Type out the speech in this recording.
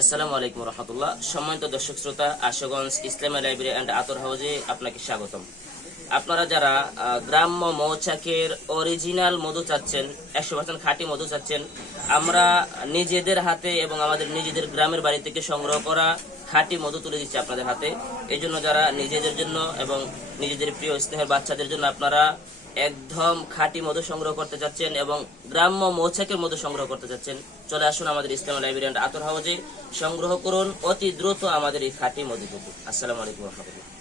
আসসালামু আলাইকুম রহমতুল্লাহ। সম্মানিত দর্শক শ্রোতা, আশুগঞ্জ ইসলামী লাইব্রেরি অ্যান্ড আতর হাউজে আপনাকে স্বাগতম। আপনারা যারা গ্রাম্য মৌচাকের অরিজিনাল মধু চাচ্ছেন, 100% খাঁটি মধু চাচ্ছেন, আমরা নিজেদের হাতে এবং আমাদের নিজেদের গ্রামের বাড়ি থেকে সংগ্রহ করা খাঁটি মধু তুলে দিচ্ছি আপনাদের হাতে। এই জন্য যারা নিজেদের জন্য এবং নিজেদের প্রিয় স্নেহের বাচ্চাদের জন্য আপনারা একদম খাঁটি মধু সংগ্রহ করতে চাচ্ছেন এবং গ্রাম্য মৌচাকের মধু সংগ্রহ করতে চাচ্ছেন, চলে আসুন আমাদের ইসলামী লাইব্রেরি অ্যান্ড আতর হাউজে, সংগ্রহ করুন অতি দ্রুত আমাদের এই খাঁটি মধুটুকু। আসসালামু আলাইকুম রহমতুল্লাহ।